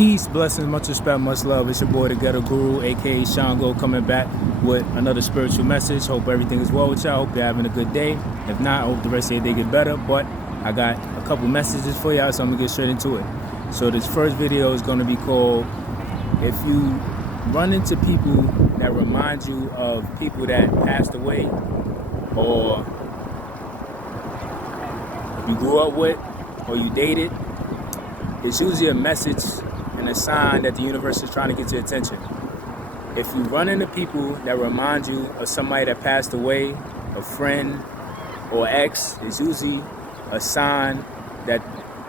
Peace, blessings, much respect, much love. It's your boy, the Ghetto Guru, aka Shango, coming back with another spiritual message. Hope everything is well with y'all. Hope you're having a good day. If not, I hope the rest of your day get better. But I got a couple messages for y'all, so I'm gonna get straight into it. So this first video is gonna be called, if you run into people that remind you of people that passed away, or you grew up with, or you dated, it's usually a message and a sign that the universe is trying to get your attention. If you run into people that remind you of somebody that passed away, a friend or ex, it's usually a sign that,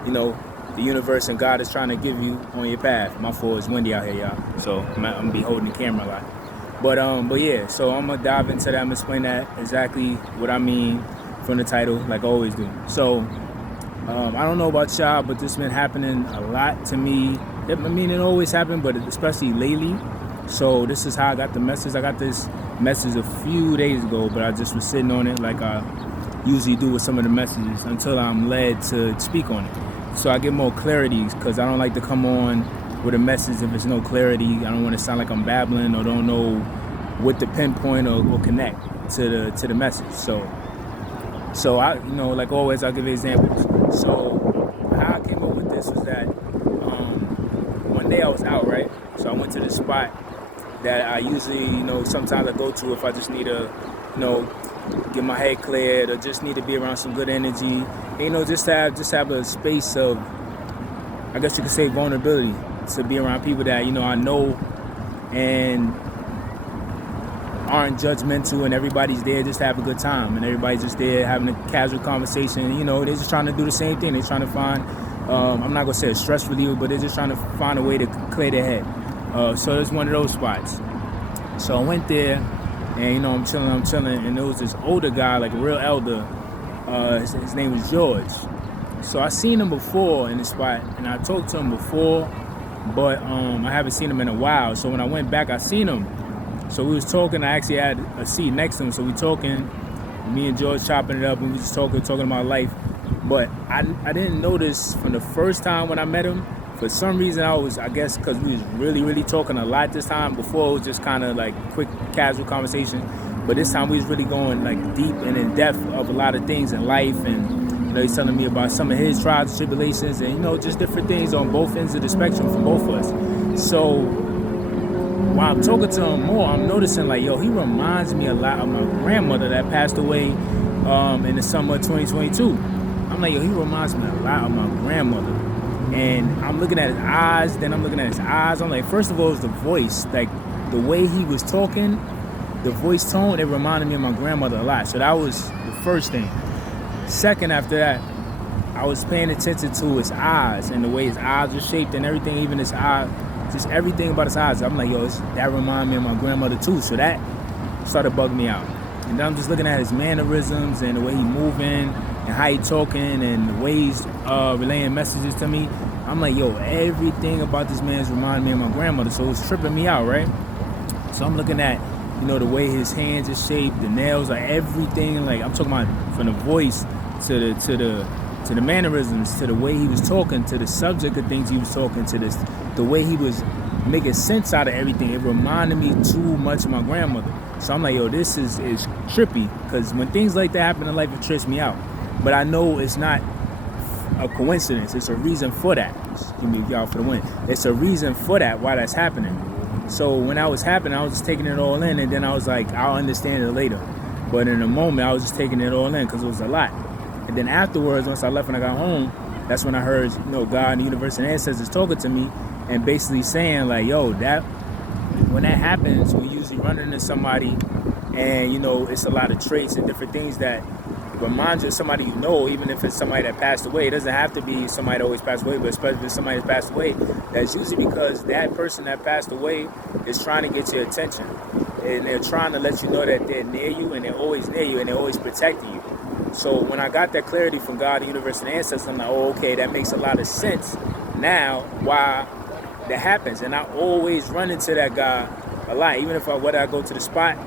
you know, the universe and God is trying to give you on your path. My fault, it's windy out here, y'all. So I'm gonna be holding the camera a lot. But yeah, so I'm gonna dive into that. I'm gonna explain that exactly what I mean from the title, like I always do. So I don't know about y'all, but this has been happening a lot to me. I mean, it always happened, but especially lately. So this is how I got the message. I got this message a few days ago, but I just was sitting on it like I usually do with some of the messages until I'm led to speak on it. So I get more clarity, because I don't like to come on with a message if there's no clarity. I don't want to sound like I'm babbling or don't know what to pinpoint or connect to the message. So I, you know, like always, I'll give examples. So how I came up with this was that one day I was out, right? So I went to the spot that I usually, you know, sometimes I go to if I just need to, you know, get my head cleared or just need to be around some good energy. And, you know, just have a space of, I guess you could say, vulnerability, to be around people that, you know, I know and aren't judgmental, and everybody's there just to have a good time, and everybody's just there having a casual conversation. You know, they're just trying to do the same thing. They're trying to find, I'm not gonna say a stress reliever, but they're just trying to find a way to clear their head. So it's one of those spots. So I went there, and, you know, I'm chilling, and there was this older guy, like a real elder. His name was George. So I seen him before in the spot, and I talked to him before, but I haven't seen him in a while. So when I went back, I seen him. So we was talking. I actually had a seat next to him. So we talking, me and George chopping it up, and we just talking about life. But I didn't notice from the first time when I met him. For some reason, I guess because we was really talking a lot this time. Before it was just kind of like quick, casual conversation. But this time we was really going like deep and in depth of a lot of things in life. And, you know, he's telling me about some of his trials and tribulations, and, you know, just different things on both ends of the spectrum from both of us. So while I'm talking to him more, I'm noticing, like, yo, he reminds me a lot of my grandmother that passed away in the summer of 2022. I'm like, yo, he reminds me a lot of my grandmother. And I'm looking at his eyes, then I'm looking at his eyes. I'm like, first of all, it's the voice. Like, the way he was talking, the voice tone, it reminded me of my grandmother a lot. So that was the first thing. Second, after that, I was paying attention to his eyes and the way his eyes were shaped and everything, even his eye, just everything about his eyes. I'm like, yo, that reminded me of my grandmother too. So that started bugging me out. And then I'm just looking at his mannerisms and the way he moving and how he talking and the way he's relaying messages to me. I'm like, yo, everything about this man's reminding me of my grandmother. So it's tripping me out, right? So I'm looking at, you know, the way his hands are shaped, the nails, like everything. Like, I'm talking about from the voice to the mannerisms, to the way he was talking, to the subject of things he was talking, to the way he was making sense out of everything. It reminded me too much of my grandmother. So I'm like, yo, this is trippy, because when things like that happen in life, it trips me out. But I know it's not a coincidence. It's a reason for that. Give me y'all for the win. It's a reason for that, why that's happening. So when that was happening, I was just taking it all in, and then I was like, I'll understand it later. But in the moment, I was just taking it all in because it was a lot. And then afterwards, once I left and I got home, that's when I heard, you know, God and the universe and ancestors talking to me and basically saying, like, yo, that when that happens, we usually run into somebody, and, you know, it's a lot of traits and different things that remind you of somebody you know, even if it's somebody that passed away. It doesn't have to be somebody that always passed away, but especially if somebody that passed away, that's usually because that person that passed away is trying to get your attention. And they're trying to let you know that they're near you, and they're always near you, and they're always protecting you. So when I got that clarity from God, the universe, and ancestors, I'm like, oh, okay, that makes a lot of sense now why that happens. And I always run into that guy a lot, even if whether I go to the spot,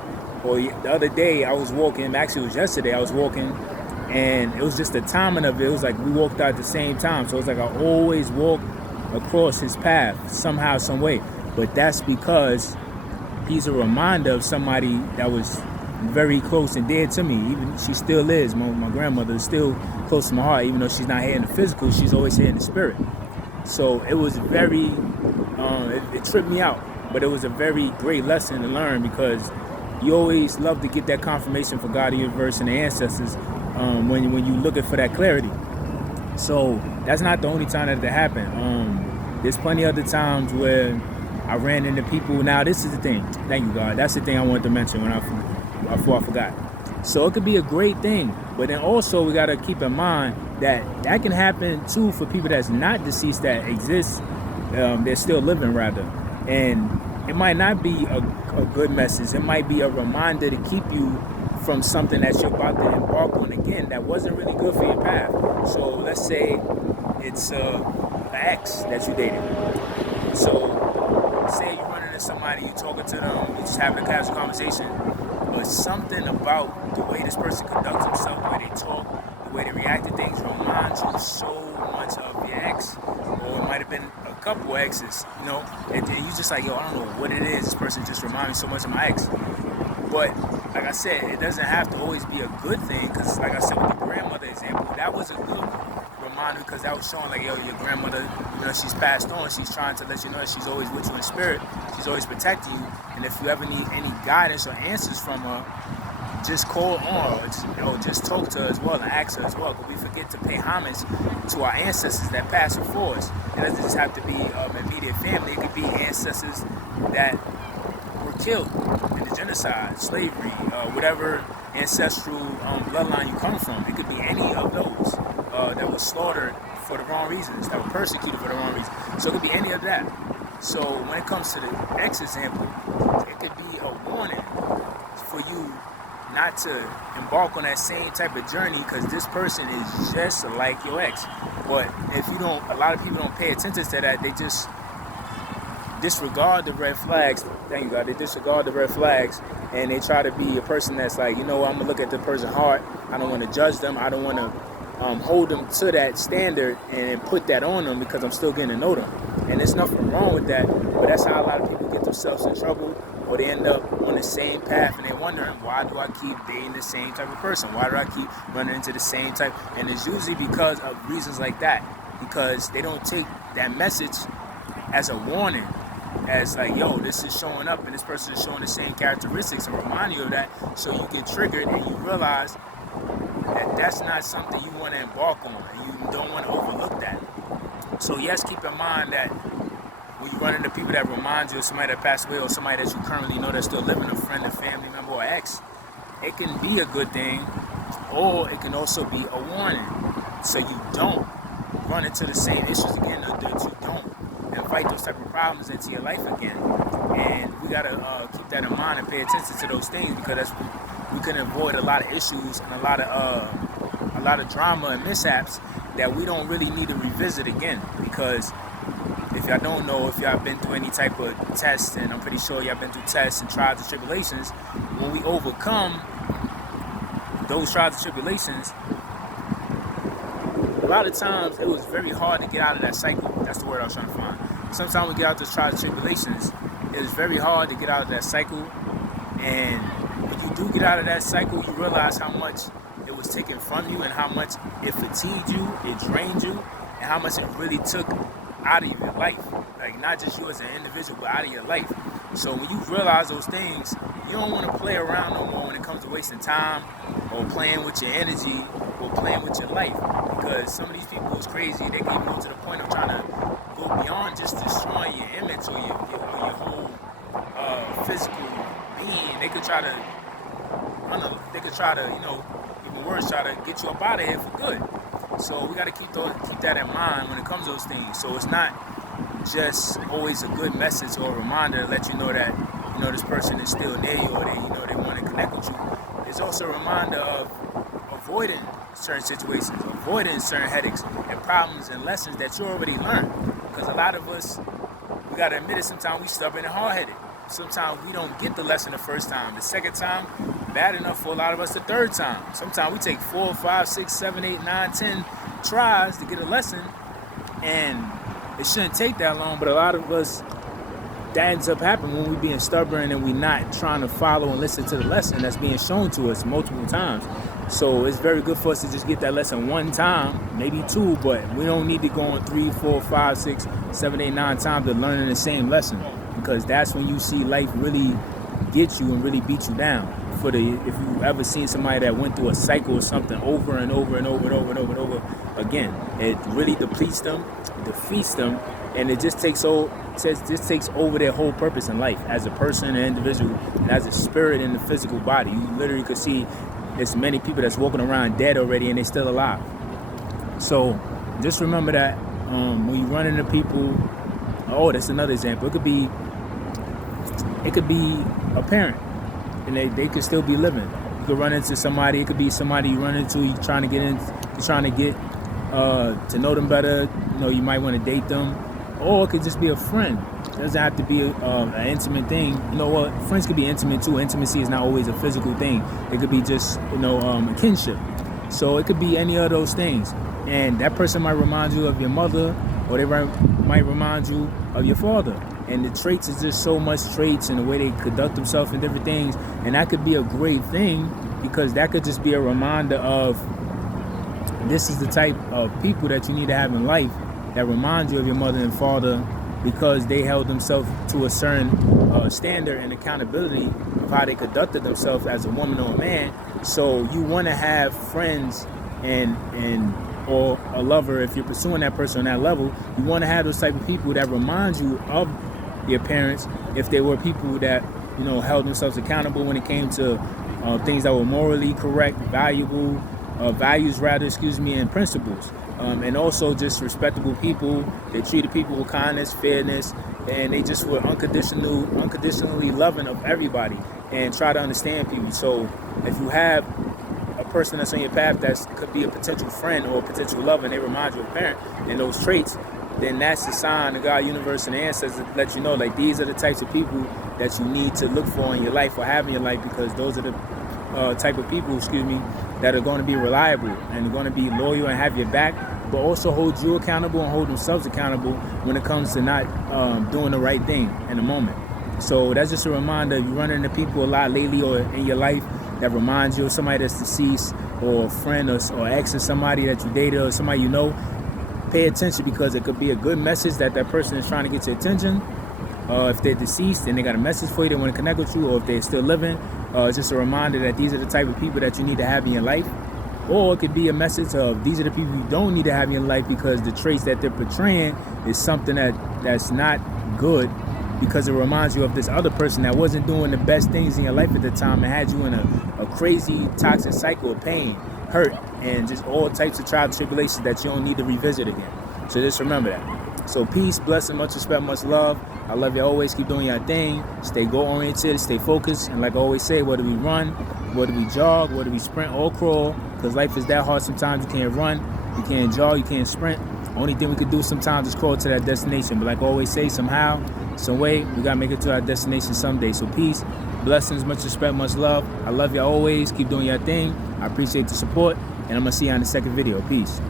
or the other day I was walking, actually it was yesterday, I was walking, and it was just the timing of it. It was like we walked out at the same time. So it's like I always walk across his path somehow, some way. But that's because he's a reminder of somebody that was very close and dear to me. Even she still is. My grandmother is still close to my heart, even though she's not here in the physical. She's always here in the spirit. So it was very, it tripped me out. But it was a very great lesson to learn, because you always love to get that confirmation for God, the universe, and the ancestors when you're looking for that clarity. So that's not the only time that happened. There's plenty of other times where I ran into people. Now, this is the thing. Thank you, God. That's the thing I wanted to mention before I forgot. So it could be a great thing, but then also we got to keep in mind that can happen too for people that's not deceased, that exist. They're still living, rather. And it might not be a good message. It might be a reminder to keep you from something that you're about to embark on again that wasn't really good for your path. So let's say it's an ex that you dated. So say you're running into somebody, you're talking to them, you're just having a casual conversation, but something about the way this person conducts himself, the way they talk, the way they react to things reminds you so much of your ex. Or it might have been a couple exes, and you just like, yo, I don't know what it is. This person just reminds me so much of my ex. But like I said, it doesn't have to always be a good thing, because like I said with the grandmother example, that was a good reminder, because that was showing like, yo, your grandmother, she's passed on. She's trying to let you know that she's always with you in spirit. She's always protecting you. And if you ever need any guidance or answers from her, just call on her, or just talk to her as well and ask her as well. But we forget to pay homage to our ancestors that passed before us. It doesn't just have to be immediate family. It could be ancestors that were killed in the genocide, slavery, whatever ancestral bloodline you come from. It could be any of those that were slaughtered for the wrong reasons, that were persecuted for the wrong reasons. So it could be any of that. So when it comes to the ex example, it could be a warning for you not to embark on that same type of journey, because this person is just like your ex. But if you don't, a lot of people don't pay attention to that. They just disregard the red flags. Thank you, God. They disregard the red flags, and they try to be a person that's like, I'm gonna look at the person's heart. I don't want to judge them. I don't want to hold them to that standard and put that on them, because I'm still getting to know them. And there's nothing wrong with that, but that's how a lot of people get themselves in trouble, or they end up on the same path, and they're wondering, why do I keep dating the same type of person? Why do I keep running into the same type? And it's usually because of reasons like that, because they don't take that message as a warning, as like, yo, this is showing up, and this person is showing the same characteristics, and remind you of that, so you get triggered and you realize that that's not something you want to embark on, and you don't want to overlook that. So yes, keep in mind that when you run into people that remind you of somebody that passed away, or somebody that you currently know that's still living, a friend, a family member, or ex, it can be a good thing, or it can also be a warning, so you don't run into the same issues again, or that you don't invite those type of problems into your life again. And we gotta keep that in mind and pay attention to those things, because we can avoid a lot of issues and a lot of drama and mishaps that we don't really need to revisit again. Because if y'all don't know, if y'all been through any type of test, and I'm pretty sure y'all been through tests and trials and tribulations, when we overcome those trials and tribulations, a lot of times it was very hard to get out of that cycle. That's the word I was trying to find. Sometimes we get out those trials and tribulations, it was very hard to get out of that cycle. And when you do get out of that cycle, you realize how much it was taken from you, and how much it fatigued you, it drained you, and how much it really took out of your life. Like, not just you as an individual, but out of your life. So when you realize those things, you don't want to play around no more when it comes to wasting time, or playing with your energy, or playing with your life. Because some of these people is crazy. They can even go to the point of trying to go beyond just destroying your image, or your whole physical being. They could try to, even worse, try to get you up out of here for good. So we got to keep that in mind when it comes to those things. So it's not just always a good message or a reminder to let you know that this person is still near you, or they want to connect with you. It's also a reminder of avoiding certain situations, avoiding certain headaches and problems and lessons that you already learned. Because a lot of us, we got to admit it, sometimes we stubborn and hard-headed. Sometimes we don't get the lesson the first time. The second time, bad enough for a lot of us the third time. Sometimes we take 4, 5, 6, 7, 8, 9, 10 tries to get a lesson, and it shouldn't take that long, but a lot of us, that ends up happening when we're being stubborn and we're not trying to follow and listen to the lesson that's being shown to us multiple times. So it's very good for us to just get that lesson one time, maybe two, but we don't need to go on 3, 4, 5, 6, 7, 8, 9 times to learning the same lesson, because that's when you see life really get you and really beat you down. If you ever seen somebody that went through a cycle or something over and over and over and over and over and over again, it really depletes them, defeats them, and it just takes over their whole purpose in life as a person, an individual, and as a spirit in the physical body. You literally could see there's many people that's walking around dead already and they're still alive. So just remember that when you run into people, that's another example. It could be a parent, and they could still be living. You could run into somebody. It could be somebody you run into. You're trying to get to know them better. You might want to date them, or it could just be a friend. It doesn't have to be an intimate thing. You know what? Friends could be intimate too. Intimacy is not always a physical thing. It could be just a kinship. So it could be any of those things, and that person might remind you of your mother, or they might remind you of your father. And the traits is just so much traits and the way they conduct themselves and different things. And that could be a great thing, because that could just be a reminder of this is the type of people that you need to have in life that remind you of your mother and father, because they held themselves to a certain standard and accountability of how they conducted themselves as a woman or a man. So you want to have friends or a lover, if you're pursuing that person on that level. You want to have those type of people that remind you of your parents, if they were people that held themselves accountable when it came to things that were morally correct, values, and principles, and also just respectable people. They treated people with kindness, fairness, and they just were unconditionally loving of everybody and try to understand people. So if you have a person that's on your path that could be a potential friend or a potential lover, and they remind you of a parent and those traits, then that's a sign of God, universe, and the ancestors to let you know, like, these are the types of people that you need to look for in your life or have in your life, because those are the type of people, that are going to be reliable and going to be loyal and have your back, but also hold you accountable and hold themselves accountable when it comes to not doing the right thing in the moment. So that's just a reminder. If you run into people a lot lately or in your life that reminds you of somebody that's deceased, or a friend or ex of somebody that you dated, or somebody pay attention, because it could be a good message that person is trying to get your attention. If they're deceased and they got a message for you, they want to connect with you, or if they're still living, it's just a reminder that these are the type of people that you need to have in your life. Or it could be a message of these are the people you don't need to have in your life, because the traits that they're portraying is something that's not good, because it reminds you of this other person that wasn't doing the best things in your life at the time and had you in a crazy toxic cycle of pain, hurt, and just all types of trials and tribulations that you don't need to revisit again. So just remember that. So peace, blessing, much respect, much love. I love you always. Keep doing your thing. Stay goal-oriented, stay focused. And like I always say, whether we run, whether we jog, whether we sprint or crawl, because life is that hard sometimes. You can't run, you can't jog, you can't sprint. Only thing we could do sometimes is crawl to that destination. But like I always say, somehow, some way, we got to make it to our destination someday. So peace, blessings, much respect, much love. I love you always. Keep doing your thing. I appreciate the support. And I'm going to see you on the second video. Peace.